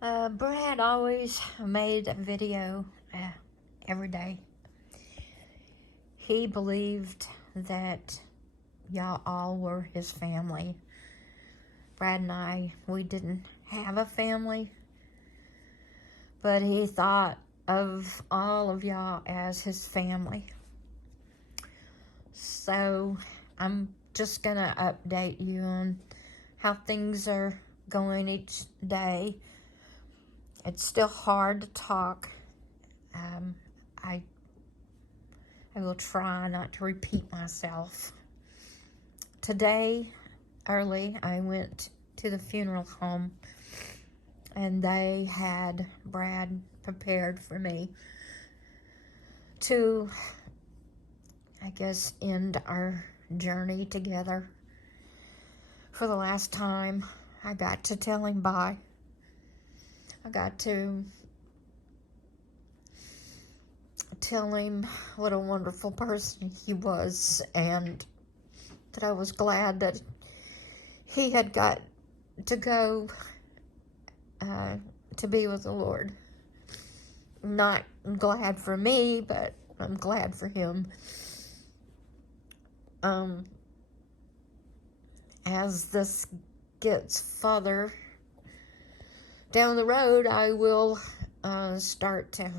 Brad always made a video every day. He believed that y'all all were his family. Brad and I, we didn't have a family, but he thought of all of y'all as his family. So I'm just gonna update you on how things are going each day. It's still hard to talk. I will try not to repeat myself. Today, early, I went to the funeral home and they had Brad prepared for me to, I guess, end our journey together. For the last time, I got to tell him bye. I got to tell him what a wonderful person he was, and that I was glad that he had got to go to be with the Lord. Not glad for me, but I'm glad for him. As this gets further down the road, I will start to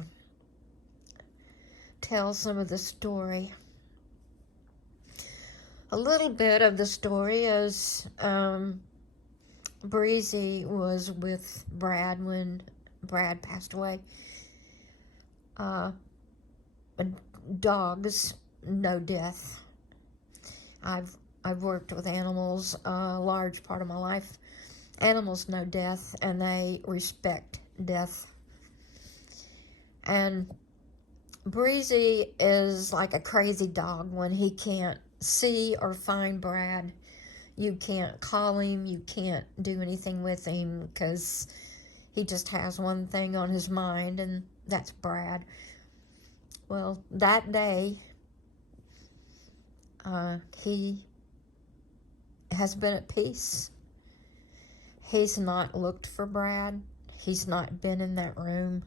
tell some of the story. A little bit of the story is Breezy was with Brad when Brad passed away. Dogs know death. I've worked with animals a large part of my life. Animals know death and they respect death. And Breezy is like a crazy dog. When he can't see or find Brad, you can't call him, you can't do anything with him, because he just has one thing on his mind, and that's Brad. Well, that day, he has been at peace. He's not looked for Brad. He's not been in that room.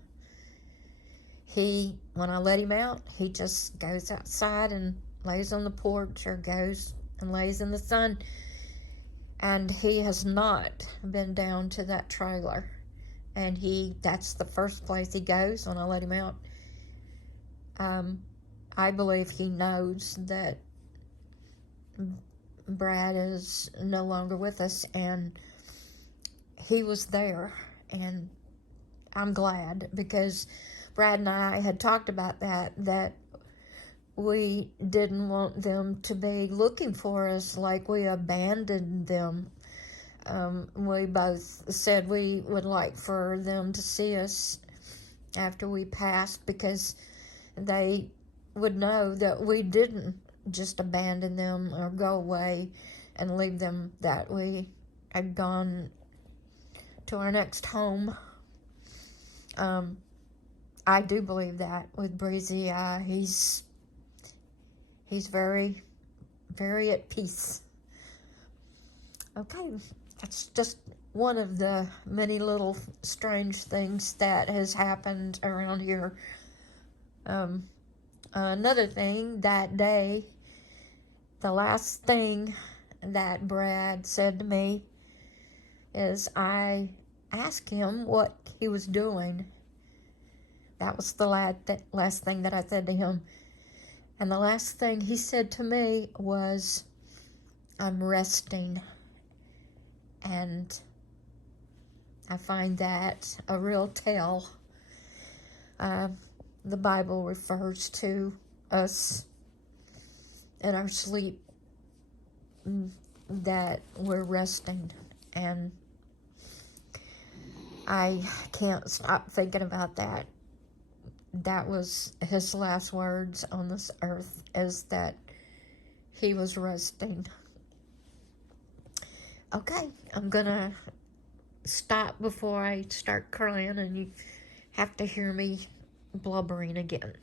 When I let him out, he just goes outside and lays on the porch, or goes and lays in the sun. And he has not been down to that trailer. And that's the first place he goes when I let him out. I believe he knows that Brad is no longer with us, and he was there, and I'm glad, because Brad and I had talked about that we didn't want them to be looking for us like we abandoned them. We both said we would like for them to see us after we passed, because they would know that we didn't just abandon them or go away and leave them, that we had gone to our next home. I do believe that with Breezy. He's very, very at peace. Okay, that's just one of the many little strange things that has happened around here. Another thing, that day, the last thing that Brad said to me is, I asked him what he was doing. That was the last thing that I said to him. And the last thing he said to me was, I'm resting. And I find that a real tell. The Bible refers to us in our sleep, that we're resting. And I can't stop thinking about that. That was his last words on this earth, is that he was resting. Okay, I'm gonna stop before I start crying and you have to hear me blubbering again.